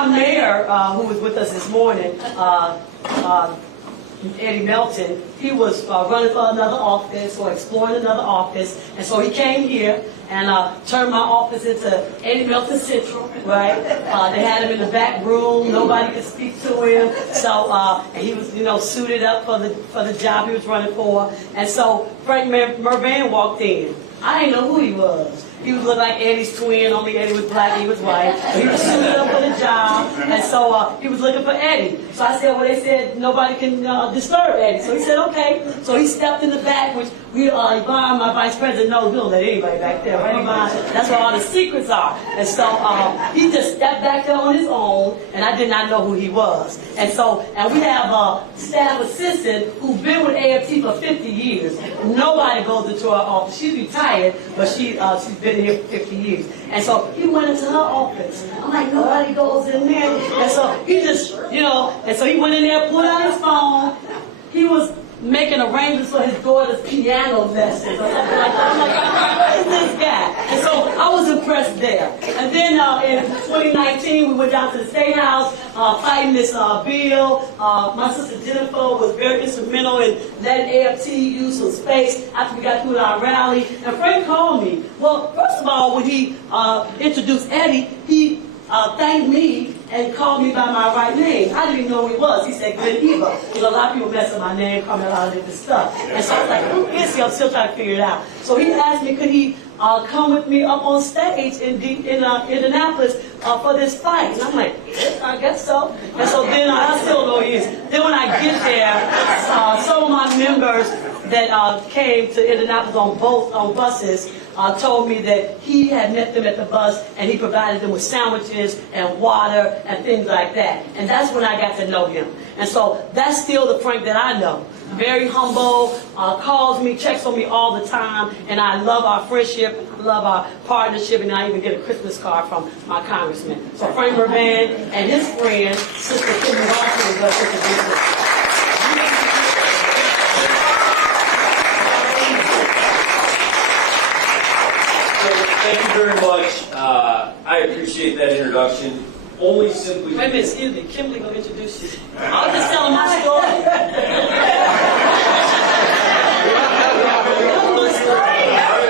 our mayor, who was with us this morning, Eddie Melton, he was running for another office or exploring another office, and so he came here and turned my office into Eddie Melton Central, right? They had him in the back room, nobody could speak to him, so and he was, suited up for the job he was running for, and so Frank Mrvan walked in. I didn't know who he was. He was looking like Eddie's twin, only Eddie was black, he was white. He was suited up for the job, and so he was looking for Eddie. So I said, well, they said nobody can disturb Eddie. So he said, okay. So he stepped in the back, which Yvonne, my vice president, knows we don't let anybody back there, right, Yvonne? That's where all the secrets are. And so he just stepped back there on his own, and I did not know who he was. And we have a staff assistant who's been with AFT for 50 years. Nobody goes into her office. She's retired, but she's been here for 50 years. And so he went into her office. I'm like, nobody goes in there. And so he just, and so he went in there, pulled out his phone. He was making arrangements for his daughter's piano lessons or something like that. I'm like, what is this guy? And so I was impressed there. And then in 2019, we went down to the State House fighting this bill. My sister Jennifer was very instrumental in letting AFT use some space after we got through our rally. And Frank called me. Well, first of all, when he introduced Eddie, he thanked me and called me by my right name. I didn't even know who he was. He said GlenEva. Because a lot of people mess up my name, call me a lot of different stuff. And so I was like, who is he? I'm still trying to figure it out. So he asked me, could he come with me up on stage in Indianapolis for this fight? And I'm like, I guess so. And so then I still know who he is. Then when I get there, some of my members that came to Indianapolis on buses told me that he had met them at the bus and he provided them with sandwiches and water and things like that. And that's when I got to know him. And so that's still the Frank that I know. Very humble, calls me, checks on me all the time, and I love our friendship, I love our partnership, and I even get a Christmas card from my congressman. So Frank Mrvan and his friend, Sister Kim Watson, is us introduced. Thank you very much. I appreciate that introduction. Only simply... Wait a minute, excuse me. Kimberly will introduce you. I was just telling my story.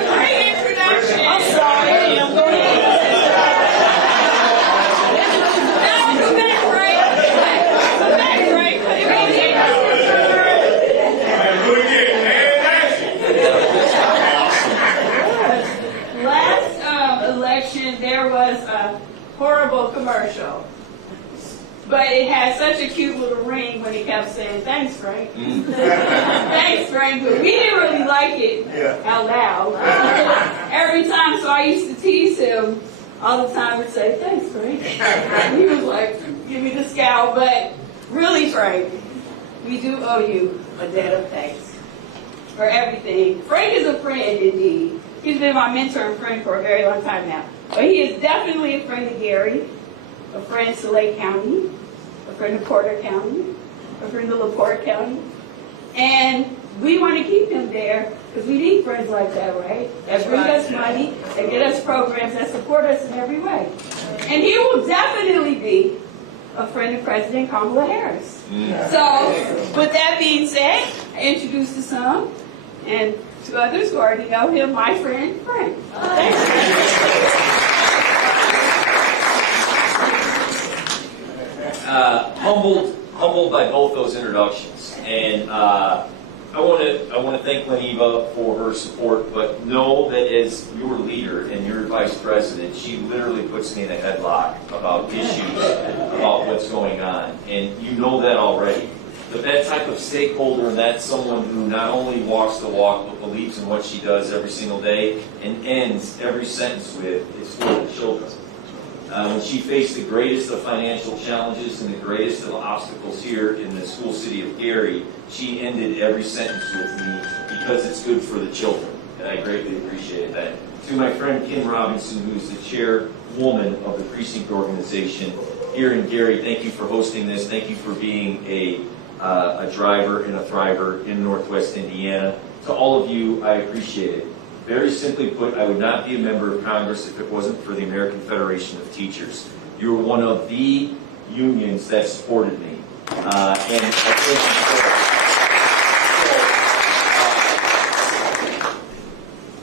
Great introduction. I'm sorry, Kim. Go ahead. There was a horrible commercial, but it had such a cute little ring when he kept saying, thanks, Frank. Thanks, Frank, but we didn't really like it out loud. Every time, so I used to tease him all the time and say, thanks, Frank. And he was like, give me the scowl, but really, Frank, we do owe you a debt of thanks for everything. Frank is a friend indeed. He's been my mentor and friend for a very long time now. But he is definitely a friend of Gary, a friend to Lake County, a friend of Porter County, a friend of LaPorte County. And we want to keep him there because we need friends like that, right? That bring us money, that get us programs, that support us in every way. And he will definitely be a friend of President Kamala Harris. So, with that being said, I introduced to some, and to others who already know him, my friend, Frank. Thank you. Humbled by both those introductions, and I want to thank GlenEva for her support. But know that as your leader and your vice president, she literally puts me in a headlock about issues, about what's going on, and you know that already. But that type of stakeholder, and that's someone who not only walks the walk, but believes in what she does every single day, and ends every sentence with, it's for the children. When she faced the greatest of financial challenges and the greatest of obstacles here in the school city of Gary, she ended every sentence with me, because it's good for the children. And I greatly appreciate that. To my friend Kim Robinson, who's the chairwoman of the precinct organization here in Gary, thank you for hosting this. Thank you for being a driver and a thriver in Northwest Indiana. To all of you, I appreciate it. Very simply put, I would not be a member of Congress if it wasn't for the American Federation of Teachers. You were one of the unions that supported me. And I thank you for that.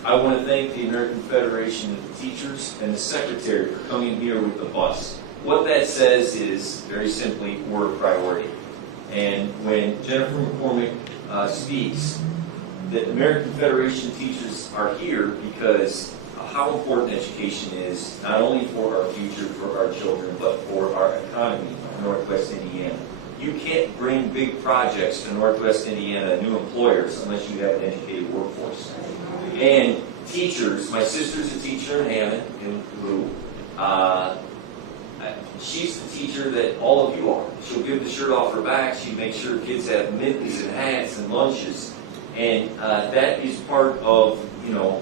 I want to thank the American Federation of Teachers and the Secretary for coming here with the bus. What that says is, very simply, we're a priority. And when Jennifer McCormick speaks, the American Federation of Teachers are here because how important education is, not only for our future, for our children, but for our economy in Northwest Indiana. You can't bring big projects to Northwest Indiana, new employers, unless you have an educated workforce. And teachers, my sister's a teacher in Hammond, in Blue. She's the teacher that all of you are. She'll give the shirt off her back. She makes sure kids have mittens and hats and lunches. And that is part of,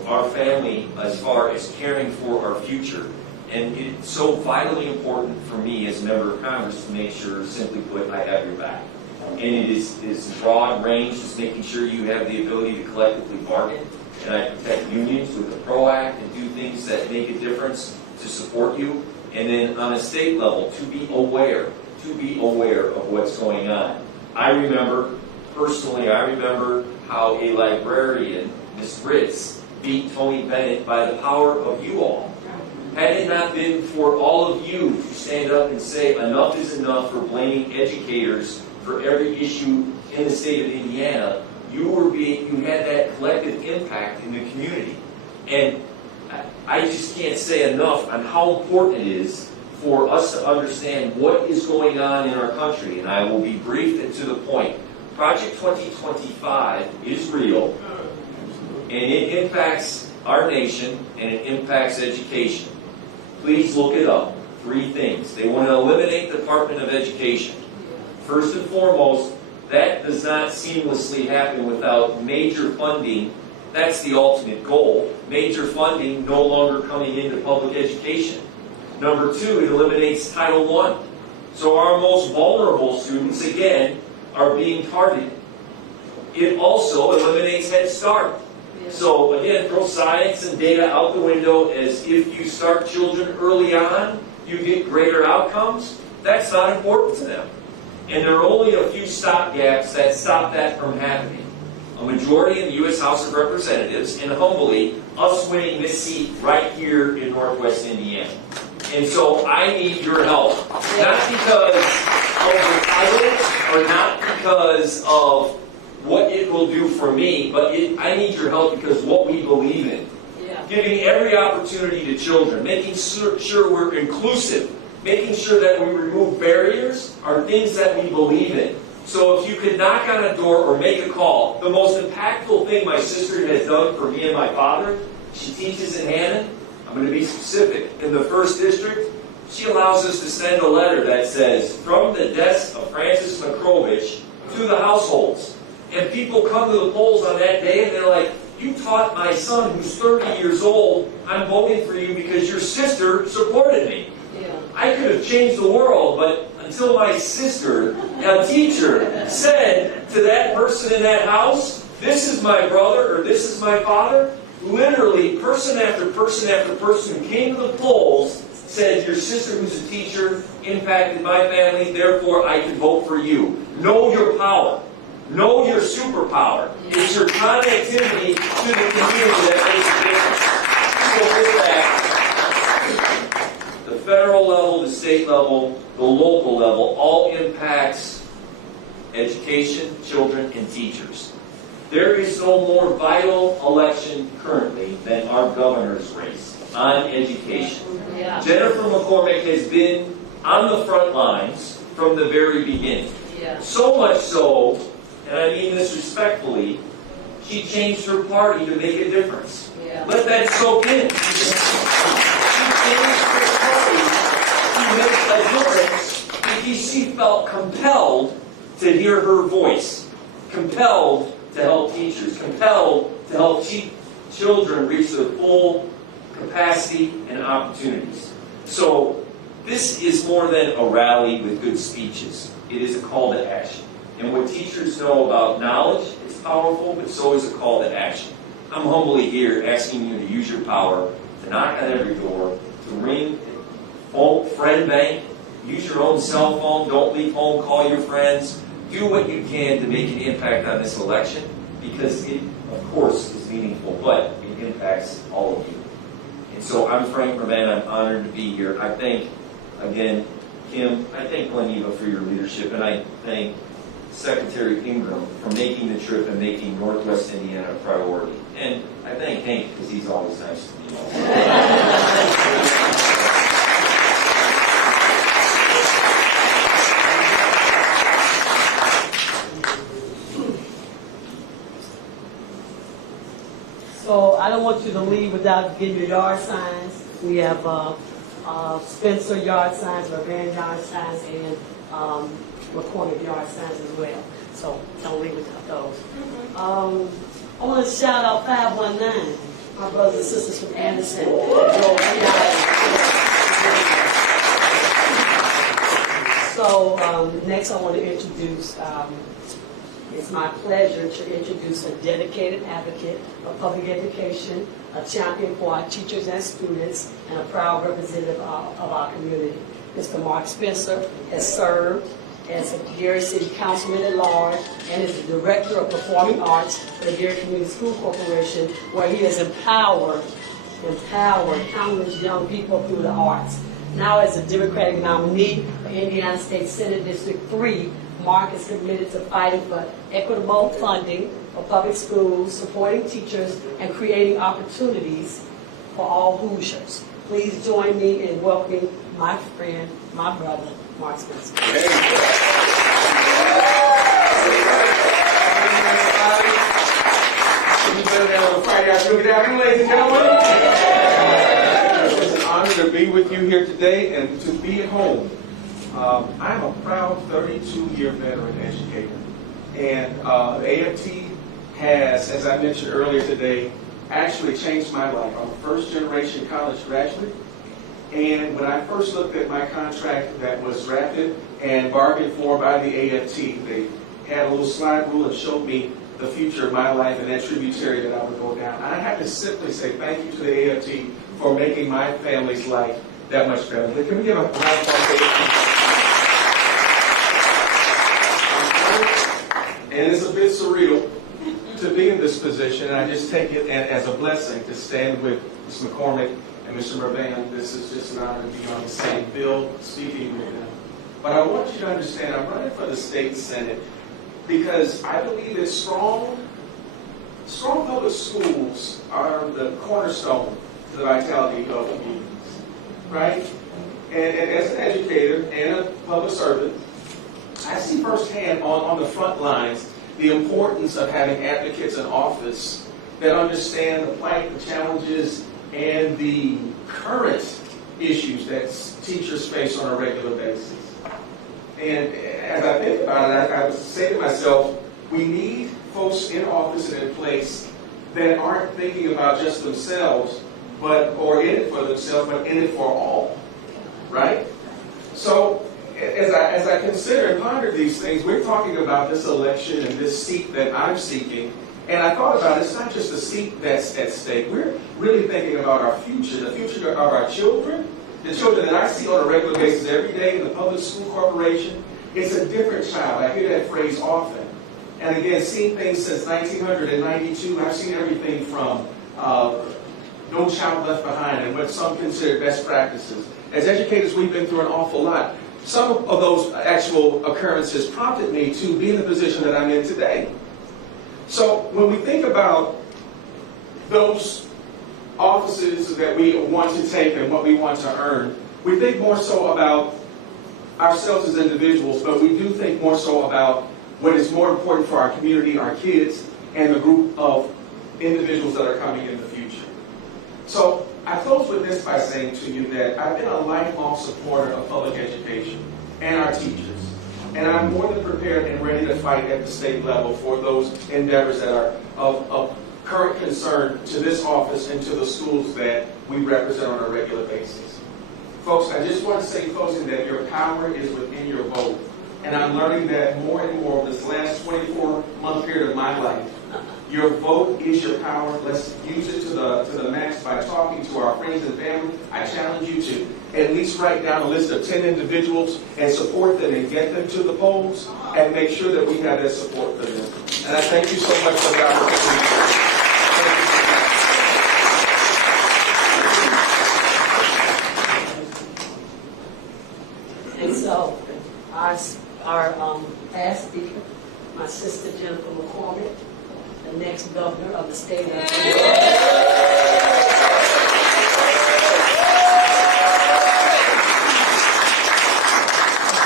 our family as far as caring for our future. And it's so vitally important for me as a member of Congress to make sure, simply put, I have your back. And it is broad range, just making sure you have the ability to collectively bargain. And I protect unions with the PRO Act and do things that make a difference to support you. And then on a state level, to be aware of what's going on. I remember how a librarian, Ms. Ritz, beat Tony Bennett by the power of you all. Had it not been for all of you to stand up and say enough is enough for blaming educators for every issue in the state of Indiana, you had that collective impact in the community. And I just can't say enough on how important it is for us to understand what is going on in our country. And I will be brief and to the point. Project 2025 is real, and it impacts our nation, and it impacts education. Please look it up. 3 things. They want to eliminate the Department of Education. First and foremost, that does not seamlessly happen without major funding. That's the ultimate goal. Major funding no longer coming into public education. Number 2, it eliminates Title I. So our most vulnerable students, again, are being targeted. It also eliminates Head Start. So again, throw science and data out the window as if you start children early on, you get greater outcomes. That's not important to them. And there are only a few stopgaps that stop that from happening. A majority in the U.S. House of Representatives, and humbly, us winning this seat right here in Northwest Indiana. And so I need your help. Not because of the title, or not because of what it will do for me, but I need your help because what we believe in. Giving every opportunity to children, making sure we're inclusive, making sure that we remove barriers are things that we believe in. So if you could knock on a door or make a call, the most impactful thing my sister has done for me and my father, she teaches in Hammond, I'm going to be specific, in the 1st District, she allows us to send a letter that says, from the desk of Francis McCrovich to the households. And people come to the polls on that day and they're like, you taught my son who's 30 years old, I'm voting for you because your sister supported me. I could have changed the world, but until my sister, a teacher, said to that person in that house, this is my brother or this is my father, literally person after person after person who came to the polls said, your sister who's a teacher impacted my family, therefore I can vote for you. Know your power. Know your superpower. It's your connectivity to the community that makes a difference. So with that, the federal level, the state level, the local level, all impacts education, children, and teachers. There is no more vital election currently than our governor's race on education. Jennifer McCormick has been on the front lines from the very beginning. So much so, and I mean this respectfully, she changed her party to make a difference. Let that soak in. She changed her party to make a difference because she felt compelled to hear her voice, compelled to help teachers, compelled to help children reach their full capacity and opportunities. So this is more than a rally with good speeches. It is a call to action. And what teachers know about knowledge is powerful, but so is a call to action. I'm humbly here asking you to use your power, to knock on every door, to ring friend bank. Use your own cell phone. Don't leave home. Call your friends. Do what you can to make an impact on this election, because it, of course, is meaningful, but it impacts all of you. And so I'm Frank Mrvan. I'm honored to be here. I thank, again, Kim, I thank GlenEva for your leadership, and I thank Secretary Ingram for making the trip and making Northwest Indiana a priority. And I thank Hank, because he's always nice to me. So I don't want you to leave without getting your yard signs. We have Spencer yard signs, Mrvan yard signs, and McCormick yard signs as well. So don't leave without those. I want to shout out 519, my brothers and sisters from Anderson. So next I want to introduce, it's my pleasure to introduce a dedicated advocate of public education, a champion for our teachers and students, and a proud representative of our community. Mr. Mark Spencer has served as a Gary City Councilman at Large and is the Director of Performing Arts for the Gary Community School Corporation, where he has empowered countless young people through the arts. Now as a Democratic nominee for Indiana State Senate District 3, Mark is committed to fighting for equitable funding for public schools, supporting teachers, and creating opportunities for all Hoosiers. Please join me in welcoming my friend, my brother, Mark Spencer. Good afternoon, ladies and gentlemen. It's an honor to be with you here today and to be at home. I'm a proud 32-year veteran educator, and AFT has, as I mentioned earlier today, actually changed my life. I'm a first-generation college graduate, and when I first looked at my contract that was drafted and bargained for by the AFT, they had a little slide rule and showed me the future of my life and that tributary that I would go down. I have to simply say thank you to the AFT for making my family's life that much better. Can we give a round of applause? And it's a bit surreal to be in this position, and I just take it as a blessing to stand with Mr. McCormick and Mr. Mrvan. This is just an honor to be on the same bill speaking with them. But I want you to understand, I'm running for the state senate because I believe that strong public schools are the cornerstone to the vitality of communities, right? And as an educator and a public servant, I see firsthand on the front lines the importance of having advocates in office that understand the plight, the challenges, and the current issues that teachers face on a regular basis. And as I think about it, I say to myself, we need folks in office and in place that aren't thinking about just themselves, or in it for themselves, but in it for all, right? So as I consider and ponder these things, we're talking about this election and this seat that I'm seeking, and I thought about it, it's not just a seat that's at stake. We're really thinking about our future, the future of our children, the children that I see on a regular basis every day in the public school corporation. It's a different child. I hear that phrase often. And again, seeing things since 1992, I've seen everything from No Child Left Behind and what some consider best practices. As educators, we've been through an awful lot. Some of those actual occurrences prompted me to be in the position that I'm in today. So when we think about those offices that we want to take and what we want to earn, we think more so about ourselves as individuals, but we do think more so about what is more important for our community, our kids, and the group of individuals that are coming in the future. So I close with this by saying to you that I've been a lifelong supporter of public education and our teachers. And I'm more than prepared and ready to fight at the state level for those endeavors that are of current concern to this office and to the schools that we represent on a regular basis. Folks, I just want to say in closing that your power is within your vote. And I'm learning that more and more this last 24-month period of my life. Your vote is your power. Let's use it to the max by talking to our friends and family. I challenge you to at least write down a list of 10 individuals and support them and get them to the polls and make sure that we have that support for them. And I thank you so much for the opportunity. And so, our past speaker, my sister Jennifer McCormick, the next governor of the state of New York.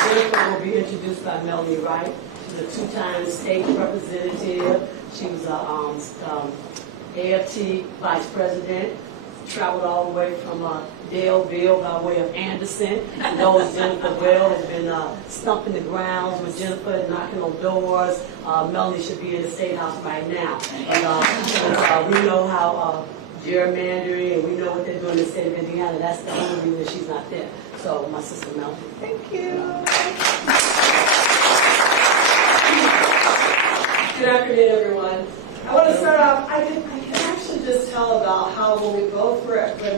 Jennifer will be introduced by Melanie Wright. She's a two-time state representative. She was a AFT vice president. Traveled all the way from Daleville by way of Anderson. Knows Jennifer well, has been stumping the grounds with Jennifer, knocking on doors. Melanie should be in the State House right now. But we know how gerrymandering, and we know what they're doing in the state of Indiana. That's the only reason she's not there. So, my sister Melanie. Thank you. Good afternoon, everyone. I want to start off, I can actually just tell about how when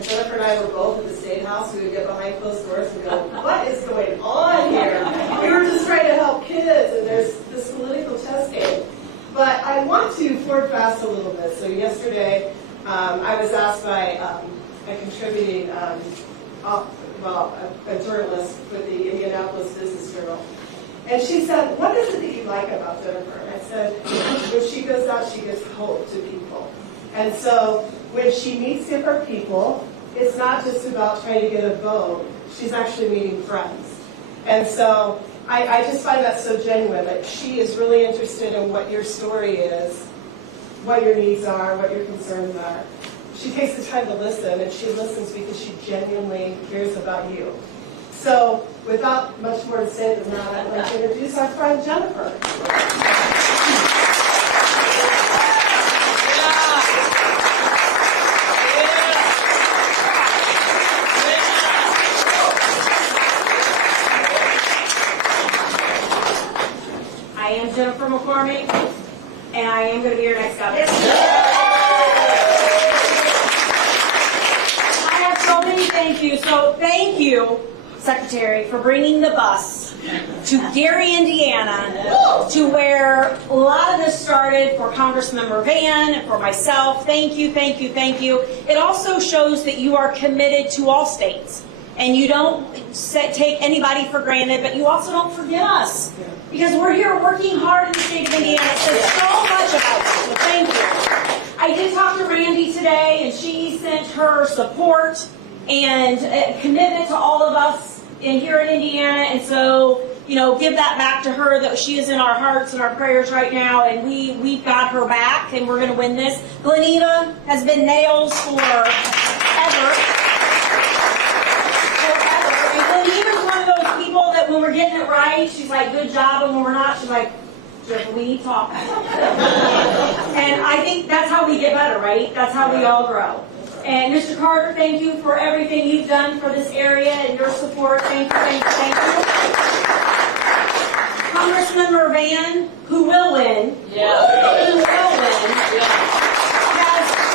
Jennifer and I were both at the State House, we would get behind closed doors and go, what is going on here? We were just trying to help kids, and there's this political chess game. But I want to forward fast a little bit. So yesterday, I was asked by a contributing, a journalist with the Indianapolis Business Journal. And she said, what is it that you like about Jennifer? And I said, when she goes out, she gives hope to people. And so when she meets different people, it's not just about trying to get a vote. She's actually meeting friends. And so I just find that so genuine, that she is really interested in what your story is, what your needs are, what your concerns are. She takes the time to listen, and she listens because she genuinely cares about you. So, without much more to say than that, I'd like to introduce our friend Jennifer. I am Jennifer McCormick, and I am going to be your next governor. I have so many thank yous. So thank you, Secretary, for bringing the bus to Gary, Indiana, to where a lot of this started for Congressman Mrvan and for myself. Thank you, thank you, thank you. It also shows that you are committed to all states, and you don't take anybody for granted, but you also don't forget us, because we're here working hard in the state of Indiana. It says so much about you, so thank you. I did talk to Randy today, and she sent her support and commitment to all of us here in Indiana, and so, you know, give that back to her, that she is in our hearts and our prayers right now, and we've got her back, and we're going to win this. GlenEva has been nails forever. And GlenEva's one of those people that when we're getting it right, she's like, good job, and when we're not, she's like, we need to talk. And I think that's how we get better, right? That's how we all grow. And Mr. Carter, thank you for everything you've done for this area and your support. Thank you, thank you, thank you. Congressman Mrvan, who will win,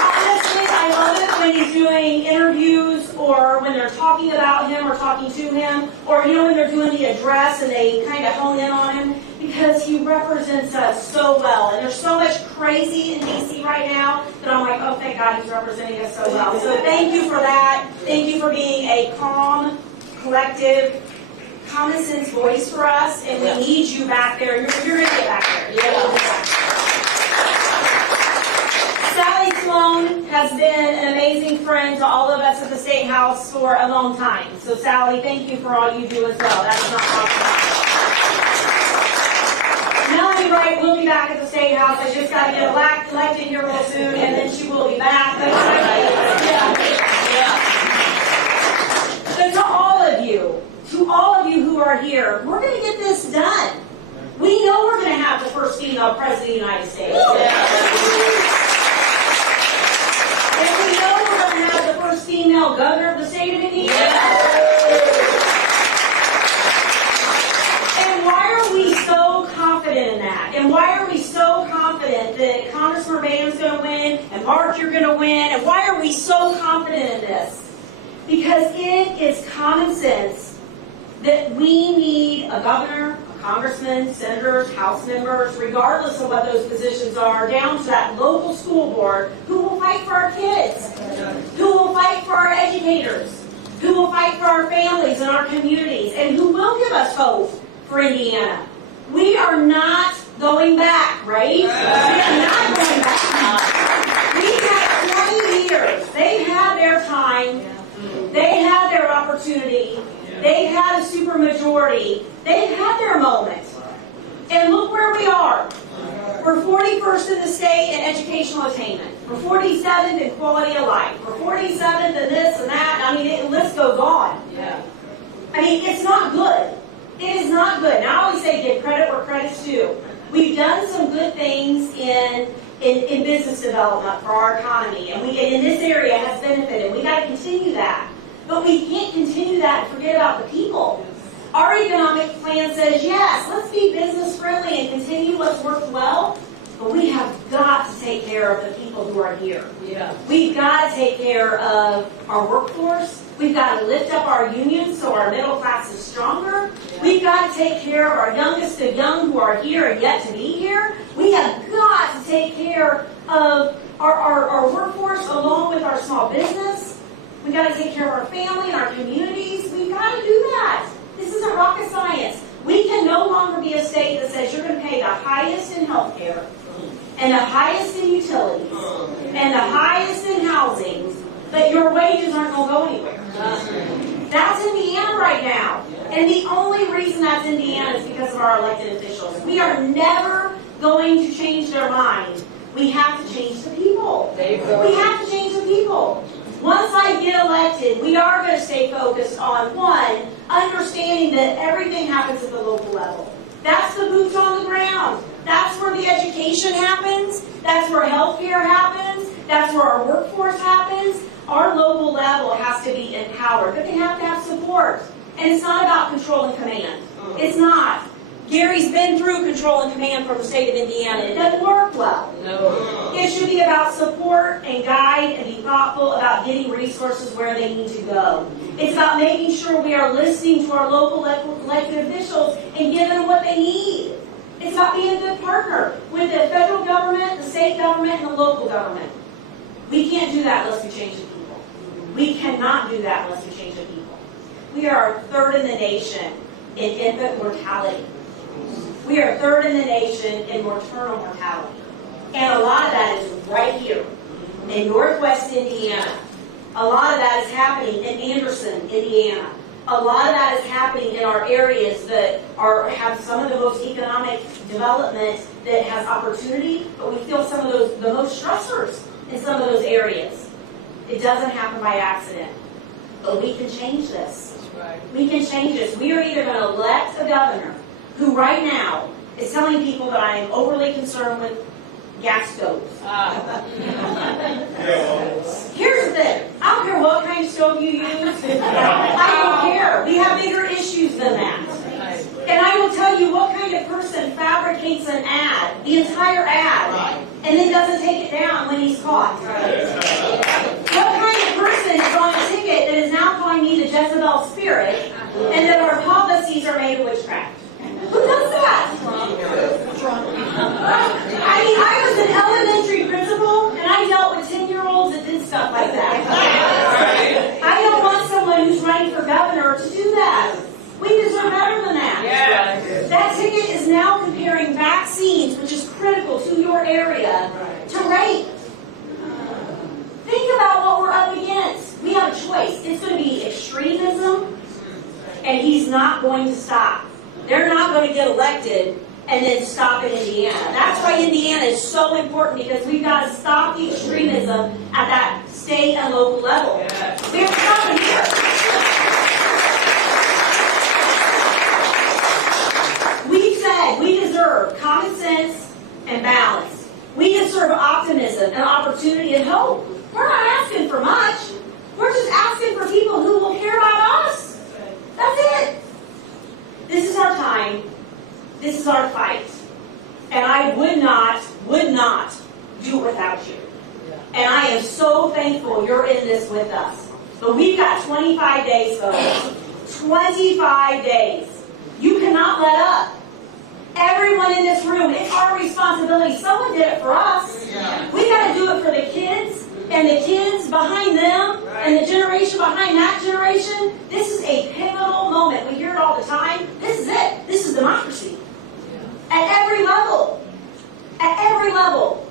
honestly, I love it when he's doing interviews, or when they're talking about him or talking to him, or when they're doing the address and they kind of hone in on him, because he represents us so well. And there's so much crazy in D.C. right now that I'm like, oh, thank God he's representing us so well. So thank you for that. Thank you for being a calm, collective, common sense voice for us, and we need you back there. You're going to get back there. Sally Sloan has been an amazing friend to all of us at the State House for a long time. So Sally, thank you for all you do as well. That's not possible. Melanie Wright will be back at the State House. I just got to get elected here real soon, and then she will be back. But to all of you who are here, we're going to get this done. We know we're going to have the first female president of the United States. And we know we're going to have the first female governor of the state of Indiana. And why are we so confident in that? And why are we so confident that Congressman Mrvan's Mark, you're going to win. And why are we so confident in this? Because it is common sense that we need a governor, a congressman, senators, House members, regardless of what those positions are, down to that local school board who will fight for our kids, who will fight for our educators, who will fight for our families and our communities, and who will give us hope for Indiana. We are not going back, right? We are not going back. We have 20 years. They had their time. They had their opportunity. They had a supermajority. They had their moment. And look where we are. We're 41st in the state in educational attainment. We're 47th in quality of life. We're 47th in this and that. I mean, the list goes on. I mean, it's not good. It is not good. Now, I always say give credit where credit's due. We've done some good things in business development for our economy, and in this area has benefited. We got to continue that. But we can't continue that and forget about the people. Our economic plan says, yes, let's be business friendly and continue what's worked well, but we have got to take care of the people who are here. We've got to take care of our workforce. We've got to lift up our unions so our middle class is stronger. We've got to take care of our youngest of young who are here and yet to be here. We have got to take care of our workforce along with our small business. We've got to take care of our family and our communities. We've got to do that. This isn't rocket science. We can no longer be a state that says you're going to pay the highest in health care and the highest in utilities and the highest in housing, but your wages aren't going to go anywhere. That's Indiana right now. And the only reason that's Indiana is because of our elected officials. We are never going to change their mind. We have to change the people. We have to change the people. Once I get elected, we are going to stay focused on, one, understanding that everything happens at the local level. That's the boots on the ground. That's where the education happens. That's where healthcare happens. That's where our workforce happens. Our local level has to be empowered, but they have to have support. And it's not about control and command. It's not. Gary's been through control and command from the state of Indiana. It doesn't work well. No. It should be about support and guide and be thoughtful about getting resources where they need to go. It's about making sure we are listening to our local elected officials and giving them what they need. It's about being a good partner with the federal government, the state government, and the local government. We can't do that unless we change the people. We cannot do that unless we change the people. We are third in the nation in infant mortality. We are third in the nation in maternal mortality. And a lot of that is right here in Northwest Indiana. A lot of that is happening in Anderson, Indiana. A lot of that is happening in our areas that have some of the most economic development that has opportunity, but we feel some of the most stressors in some of those areas. It doesn't happen by accident. But we can change this. We can change this. We are either going to elect a governor who right now is telling people that I am overly concerned with gas stoves. Here's the thing. I don't care what kind of stove you use. I don't care. We have bigger issues than that. And I will tell you what kind of person fabricates an ad, the entire ad, and then doesn't take it down when he's caught. What kind of person is on a ticket that is now calling me the Jezebel spirit and that our policies are made of witchcraft? Who does that? I mean, I was an elementary principal, and I dealt with 10-year-olds that did stuff like that. I don't want someone who's running for governor to do that. We deserve better than that. That ticket is now comparing vaccines, which is critical to your area, to rape. Think about what we're up against. We have a choice. It's going to be extremism, and he's not going to stop. They're not going to get elected and then stop in Indiana. That's why Indiana is so important, because we've got to stop the extremism at that state and local level. We have to stop it here. We said we deserve common sense and balance. We deserve optimism and opportunity and hope. We're not asking for much. We're just asking for people who will care about us. That's it. This is our time. This is our fight. And I would not do it without you. And I am so thankful you're in this with us. But we've got 25 days, folks. 25 days. You cannot let up. Everyone in this room, it's our responsibility. Someone did it for us. We got to do it for the kids and the kids behind them and the generation behind that generation. This is a pivotal moment. We hear it all the time. This is it. This is democracy. At every level. At every level.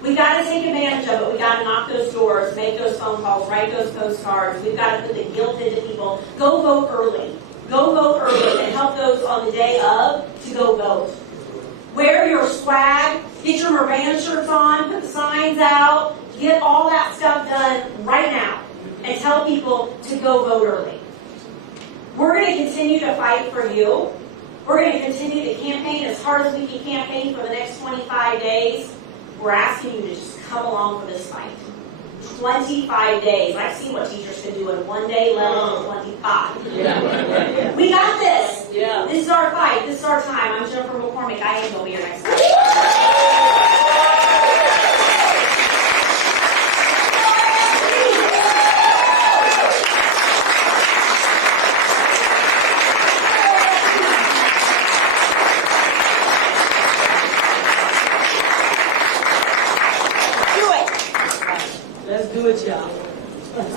We've got to take advantage of it. We've got to knock those doors, make those phone calls, write those postcards. We've got to put the guilt into people. Go vote early. Go vote early and help those on the day of to go vote. Wear your swag. Get your Mrvan shirts on. Put the signs out. Get all that stuff done right now. And tell people to go vote early. We're going to continue to fight for you. We're going to continue to campaign as hard as we can campaign for the next 25 days. We're asking you to just come along for this fight. 25 days. I've seen what teachers can do in one day, let alone 25. We got this. This is our fight. This is our time. I'm Jennifer McCormick. I am going to be your next time.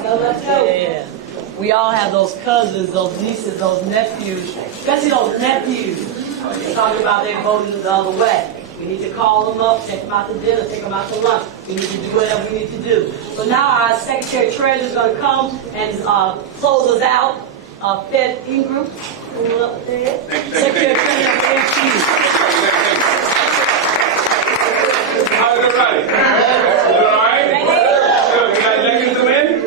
Let's go. Yeah. We all have those cousins, those nieces, those nephews, especially those nephews. They're talking about their voting the other way. We need to call them up, take them out to dinner, take them out to lunch. We need to do whatever we need to do. So now our Secretary-Treasurer is going to come and close us out. Fed Ingram, who's up there. Secretary-Treasurer of AFT. How's everybody? All right? We got elections to win?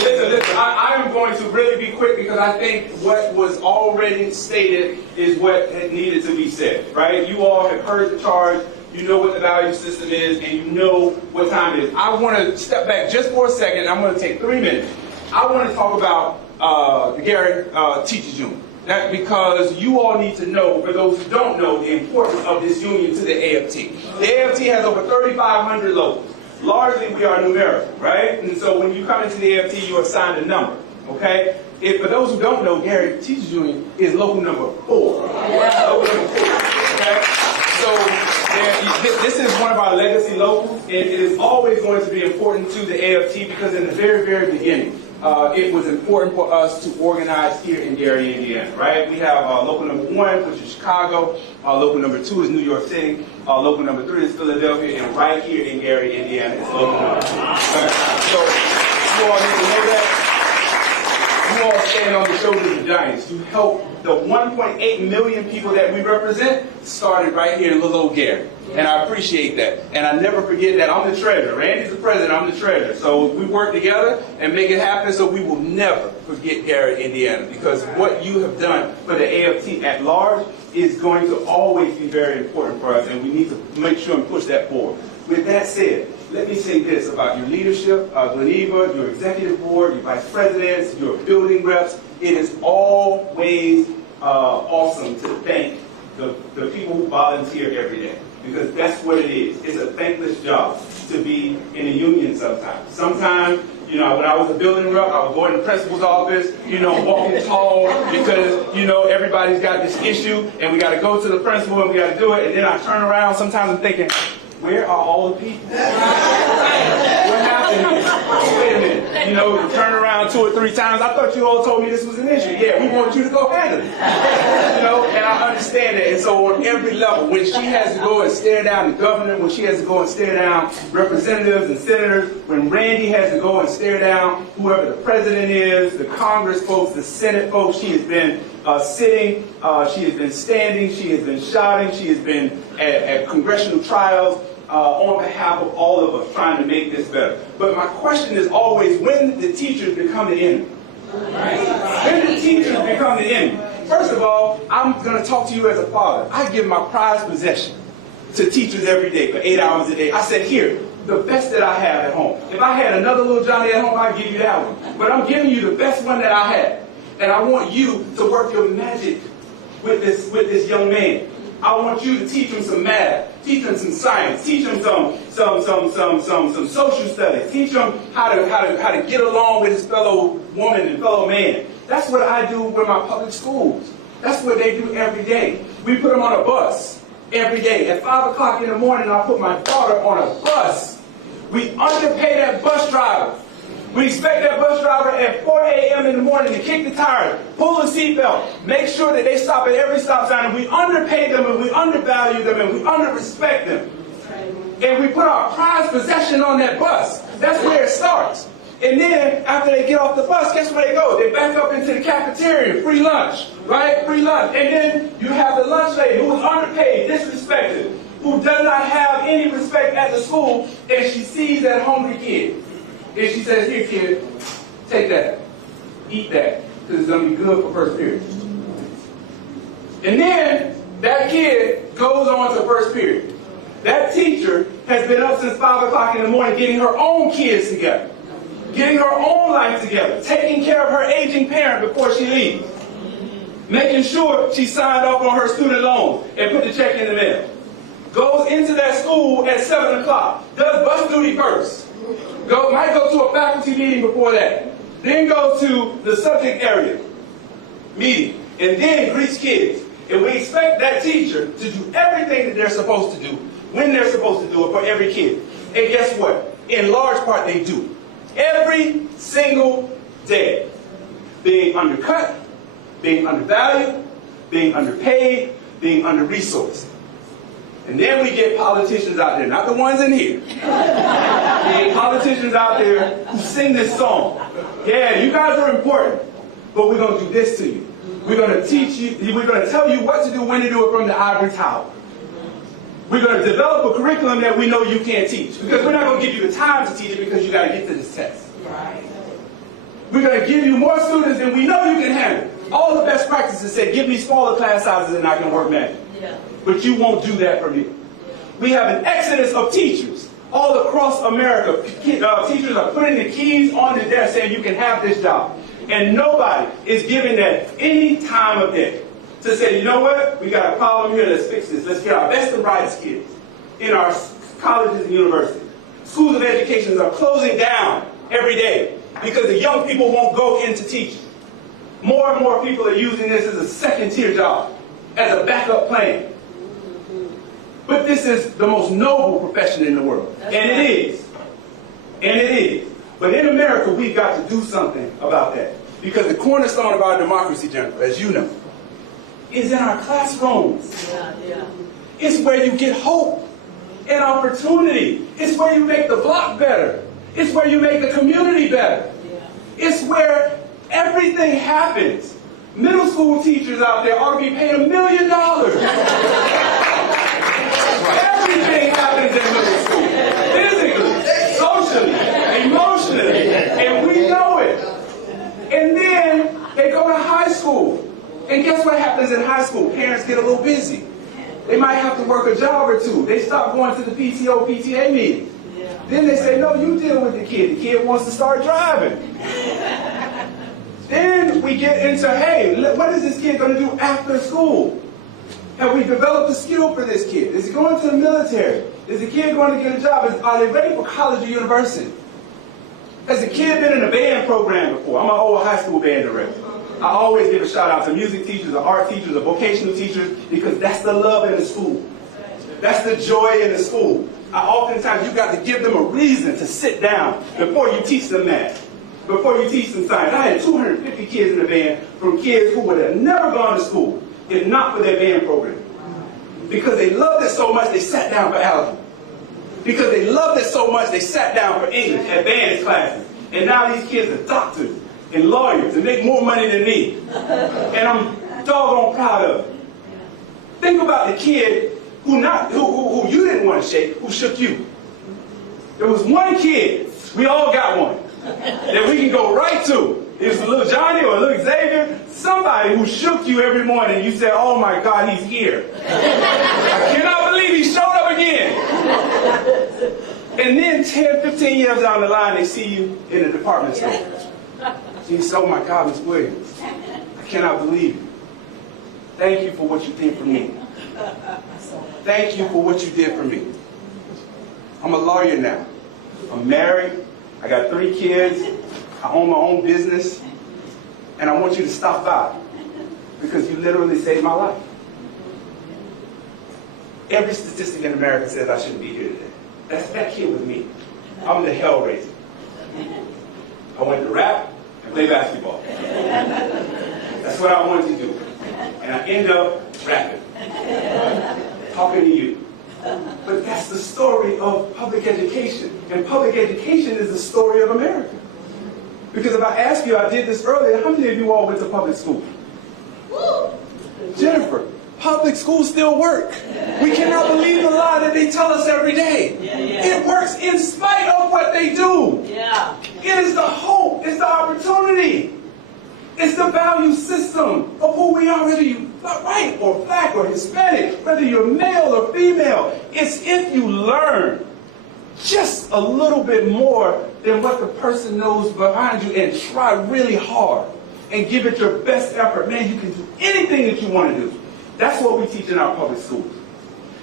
Listen. I am going to really be quick because I think what was already stated is what needed to be said, right? You all have heard the charge. You know what the value system is, and you know what time it is. I want to step back just for a second. I'm going to take 3 minutes. I want to talk about the Gary Teachers Union. That because you all need to know, for those who don't know, the importance of this union to the AFT. The AFT has over 3,500 locals. Largely, we are numerical, right? And so when you come into the AFT, you are assigned a number, okay? For those who don't know, Gary Teachers Union is local number 4. Local number 4, okay? So this is one of our legacy locals, and it is always going to be important to the AFT because in the very, very beginning, it was important for us to organize here in Gary, Indiana, right? We have local number 1, which is Chicago. Local number 2 is New York City. Local number 3 is Philadelphia. And right here in Gary, Indiana is local number 2. Okay? So you all need to know that. You all stand on the shoulders of giants. You help the 1.8 million people that we represent started right here in little old Gary. And I appreciate that. And I never forget that I'm the treasurer. Randy's the president, I'm the treasurer. So we work together and make it happen so we will never forget Gary, Indiana. Because what you have done for the AFT at large is going to always be very important for us. And we need to make sure and push that forward. With that said, let me say this about your leadership, GlenEva, your executive board, your vice presidents, your building reps. It is always awesome to thank the people who volunteer every day. Because that's what it is. It's a thankless job to be in a union sometimes. Sometimes, you know, when I was a building rep, I would go in the principal's office, you know, walking tall because, you know, everybody's got this issue and we got to go to the principal and we got to do it. And then I turn around sometimes I'm thinking, where are all the people? What happened here? Wait a minute. You know, turn around 2 or 3 times. I thought you all told me this was an issue. Yeah, we want you to go handle it. You know, and I understand that. And so on every level, when she has to go and stare down the governor, when she has to go and stare down representatives and senators, when Randy has to go and stare down whoever the president is, the Congress folks, the Senate folks, she has been sitting, she has been standing, she has been shouting, she has been at congressional trials on behalf of all of us trying to make this better. But my question is always, when did the teachers become the enemy? Right? When did the teachers become the enemy? First of all, I'm going to talk to you as a father. I give my prized possession to teachers every day for 8 hours a day. I said, here, the best that I have at home. If I had another little Johnny at home, I'd give you that one. But I'm giving you the best one that I have. And I want you to work your magic with this young man. I want you to teach them some math, teach them some science, teach them some social studies, teach them how to get along with his fellow woman and fellow man. That's what I do with my public schools. That's what they do every day. We put them on a bus every day. At 5 o'clock in the morning, I put my daughter on a bus. We underpay that bus driver. We expect that bus driver at 4 a.m. in the morning to kick the tires, pull the seatbelt, make sure that they stop at every stop sign, and we underpay them, and we undervalue them, and we underrespect them. And we put our prized possession on that bus. That's where it starts. And then, after they get off the bus, guess where they go? They back up into the cafeteria, free lunch, right? Free lunch. And then you have the lunch lady who is underpaid, disrespected, who does not have any respect at the school, and she sees that hungry kid. And she says, here, kid, take that. Eat that, because it's going to be good for first period. And then that kid goes on to first period. That teacher has been up since 5 o'clock in the morning getting her own kids together, getting her own life together, taking care of her aging parent before she leaves, making sure she signed off on her student loans and put the check in the mail. Goes into that school at 7 o'clock, does bus duty first. Might go to a faculty meeting before that. Then go to the subject area meeting. And then greets kids. And we expect that teacher to do everything that they're supposed to do when they're supposed to do it for every kid. And guess what? In large part, they do. Every single day. Being undercut, being undervalued, being underpaid, being under-resourced. And then we get politicians out there, not the ones in here. We get politicians out there who sing this song. Yeah, you guys are important, but we're going to do this to you. We're going to teach you, we're going to tell you what to do, when to do it from the ivory tower. We're going to develop a curriculum that we know you can't teach, because we're not going to give you the time to teach it because you got to get to this test. We're going to give you more students than we know you can handle. All the best practices say, give me smaller class sizes and I can work magic. But you won't do that for me. We have an exodus of teachers all across America. Teachers are putting the keys on the desk saying you can have this job. And nobody is giving that any time of day to say, you know what, we got a problem here, let's fix this. Let's get our best and brightest kids in our colleges and universities. Schools of education are closing down every day because the young people won't go into teaching. More and more people are using this as a second-tier job, as a backup plan. But this is the most noble profession in the world. And it is. And it is. But in America, we've got to do something about that. Because the cornerstone of our democracy, Jennifer, as you know, is in our classrooms. It's where you get hope and opportunity. It's where you make the block better. It's where you make the community better. It's where everything happens. Middle school teachers out there ought to be paid $1 million. Everything happens in middle school. Physically, socially, emotionally. And we know it. And then they go to high school. And guess what happens in high school? Parents get a little busy. They might have to work a job or two. They stop going to the PTO, PTA meetings. Then they say, no, you deal with the kid. The kid wants to start driving. Then we get into, hey, what is this kid going to do after school? Have we developed a skill for this kid? Is he going to the military? Is the kid going to get a job? Are they ready for college or university? Has the kid been in a band program before? I'm an old high school band director. I always give a shout out to music teachers, or art teachers, or vocational teachers, because that's the love in the school. That's the joy in the school. Oftentimes, you got to give them a reason to sit down before you teach them math, before you teach them science. I had 250 kids in the band from kids who would have never gone to school if not for their band program. Because they loved it so much, they sat down for algebra. Because they loved it so much, they sat down for English, advanced classes. And now these kids are doctors and lawyers and make more money than me. And I'm doggone proud of it. Think about the kid who you didn't want to shake, who shook you. There was one kid, we all got one, that we can go right to. It was a little Johnny or a little Xavier, somebody who shook you every morning. You said, oh my God, he's here. I cannot believe he showed up again. And then 10, 15 years down the line, they see you in a department store. You say, oh my God, Ms. Williams, I cannot believe it. Thank you for what you did for me. Thank you for what you did for me. I'm a lawyer now. I'm married. I got 3 kids. I own my own business. And I want you to stop by because you literally saved my life. Every statistic in America says I shouldn't be here today. That kid was me. I'm the hellraiser. I wanted to rap and play basketball. That's what I wanted to do. And I end up rapping, talking to you. But that's the story of public education. And public education is the story of America. Because if I ask you, I did this earlier, how many of you all went to public school? Jennifer, public schools still work. We cannot believe the lie that they tell us every day. It works in spite of what they do. It is the hope. It's the opportunity. It's the value system of who we are, whether you're white or black or Hispanic, whether you're male or female. It's if you learn just a little bit more than what the person knows behind you and try really hard and give it your best effort. Man, you can do anything that you want to do. That's what we teach in our public schools.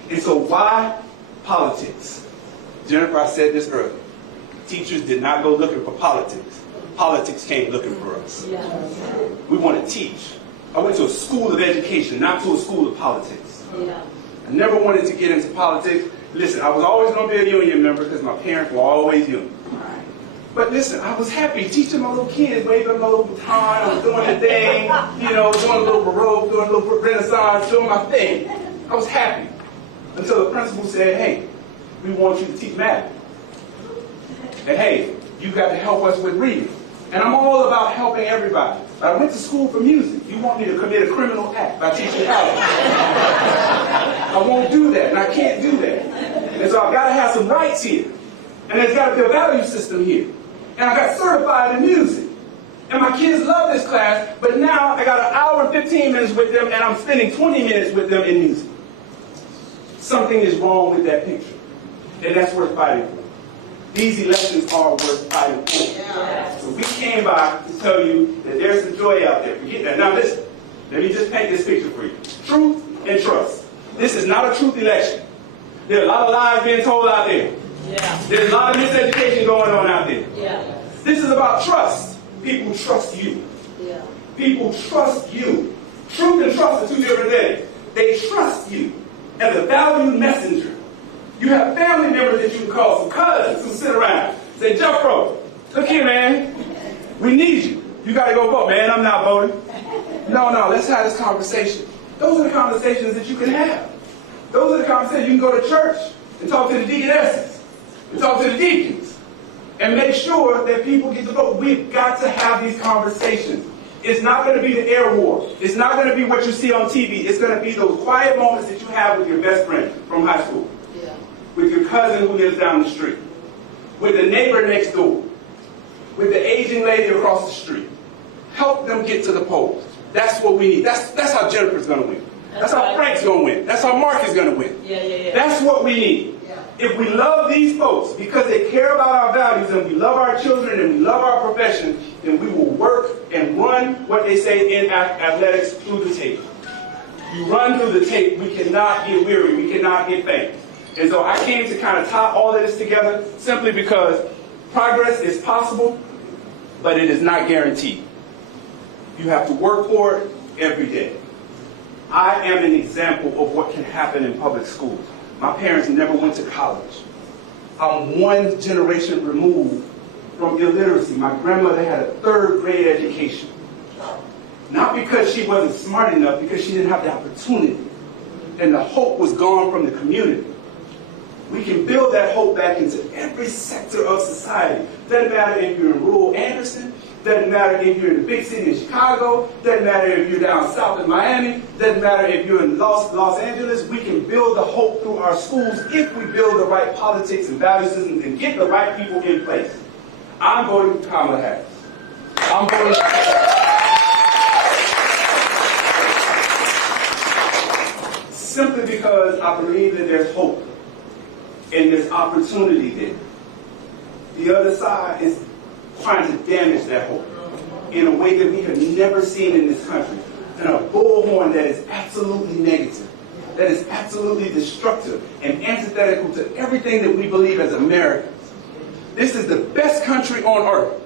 And so why politics? Jennifer, I said this earlier. Teachers did not go looking for politics. Politics came looking for us. We want to teach. I went to a school of education, not to a school of politics. I never wanted to get into politics. Listen, I was always going to be a union member because my parents were always union. But listen, I was happy teaching my little kids, waving my little baton, I was doing the thing, doing a little baroque, doing a little renaissance, doing my thing. I was happy. Until the principal said, hey, we want you to teach math. And hey, you got to help us with reading. And I'm all about helping everybody. I went to school for music. You want me to commit a criminal act by teaching college? I won't do that, and I can't do that. And so I've got to have some rights here. And there's got to be a value system here. And I got certified in music. And my kids love this class, but now I got an hour and 15 minutes with them, and I'm spending 20 minutes with them in music. Something is wrong with that picture. And that's worth fighting for. These elections are worth fighting for. So we came by to tell you that there's some joy out there. Forget that. Now listen, let me just paint this picture for you. Truth and trust. This is not a truth election. There are a lot of lies being told out there. There's a lot of miseducation going on out there. This is about trust. People trust you. People trust you. Truth and trust are 2 different things. They trust you as a valued messenger. You have family members that you can call, some cousins who sit around. Say, Jeffro, look here, man. We need you. You got to go vote. Man, I'm not voting. No, let's have this conversation. Those are the conversations that you can have. Those are the conversations. You can go to church and talk to the deaconesses and talk to the deacons and make sure that people get to vote. We've got to have these conversations. It's not going to be the air war. It's not going to be what you see on TV. It's going to be those quiet moments that you have with your best friend from high school. With your cousin who lives down the street, with the neighbor next door, with the aging lady across the street. Help them get to the polls. That's what we need. That's how Jennifer's going to win. That's how Frank's going to win. That's how Mark is going to win. That's what we need. If we love these folks because they care about our values and we love our children and we love our profession, then we will work and run what they say in athletics through the tape. You run through the tape. We cannot get weary. We cannot get faint. And so I came to kind of tie all of this together simply because progress is possible, but it is not guaranteed. You have to work for it every day. I am an example of what can happen in public schools. My parents never went to college. I'm 1 generation removed from illiteracy. My grandmother had a 3rd grade education. Not because she wasn't smart enough, because she didn't have the opportunity. And the hope was gone from the community. We can build that hope back into every sector of society. Doesn't matter if you're in rural Anderson. Doesn't matter if you're in the big city in Chicago. Doesn't matter if you're down south in Miami. Doesn't matter if you're in Los Angeles. We can build the hope through our schools if we build the right politics and value systems and get the right people in place. I'm voting for Kamala Harris. I'm voting for simply because I believe that there's hope. And there's opportunity there. The other side is trying to damage that hope in a way that we have never seen in this country. and a bullhorn that is absolutely negative, that is absolutely destructive and antithetical to everything that we believe as Americans. This is the best country on earth,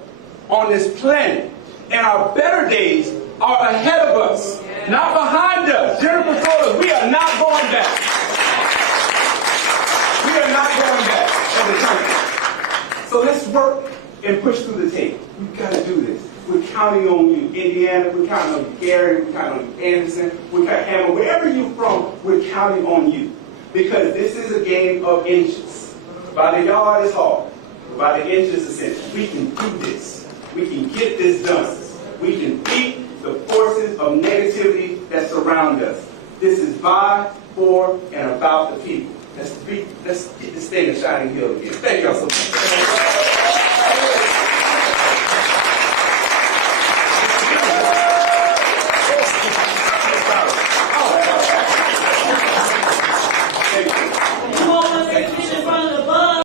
on this planet, and our better days are ahead of us, not behind us. Jennifer told us we are not going back. We are not going back as a country. So let's work and push through the tape. We've got to do this. We're counting on you, Indiana. We're counting on you, Gary. We're counting on you, Anderson. We're counting on wherever you're from. We're counting on you, because this is a game of inches. By the yard is hard. By the inches is cent. We can do this. We can get this done. We can beat the forces of negativity that surround us. This is by, for, and about the people. Let's get this thing a shining hill again. Thank y'all so much.